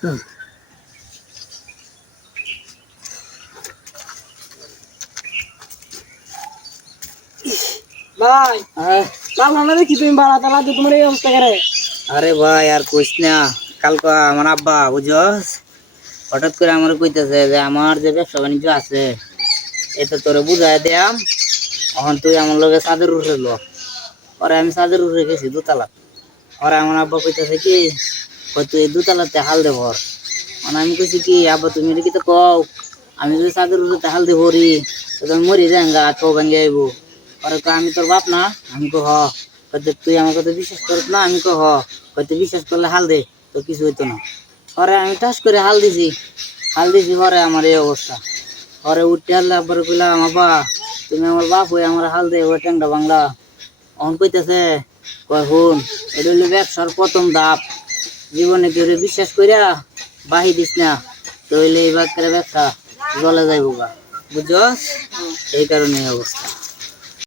ভাই কাল না দেখি তুমি বাড়া তালা তো তোমার এই অবস্থা করে। আরে ভাই আর কইস না, কালকে আমার আব্বা বুঝছস হঠাৎ করে আমার কইতেছে যে আমার যে ব্যবসা বাণিজ্য আছে এটা তোরে বুঝাই দিয়াম, এখন তুই আমার লগে চাঁদের উঠে লো। পরে আমি চাঁদের উঠে গেছি দোতলা। পরে আমার আব্বা কইতেছে কি তুই দোতলাতে হাল দে ভর। মানে আমি কইছি কি আব্বা তুমি এটা কি তো কও, আমি যদি চাঁদের উঠে হাল দে ভরি তো আমি মরি যাই গা ঠো ভাঙ্গে আইবো। পরে তো আমি তোর বাপ না, আমি কো হ। তুই আমার কথা বিশ্বাস করত না, আমি কো হ। তুই বিশ্বাস করলে হাল দে, তো কিছু হইতো না। পরে আমি টাস করে হাল দিছি পরে আমার এই অবস্থা। পরে উঠতে হারলে পরে কইলাম আব্বা তুমি আমার বাপ হয়ে আমার হাল দে ওই ট্যাংটা বাংলা। অন কইতেছে কয় হুন এটা হইলো ব্যবসার প্রথম ধাপ, জীবনে কেউ বিশ্বাস কইরা বাহি দিস না, তো হইলে এই বাক্যের ব্যবসা জলে যাইব গা, বুঝছস? এই কারণে এই অবস্থা।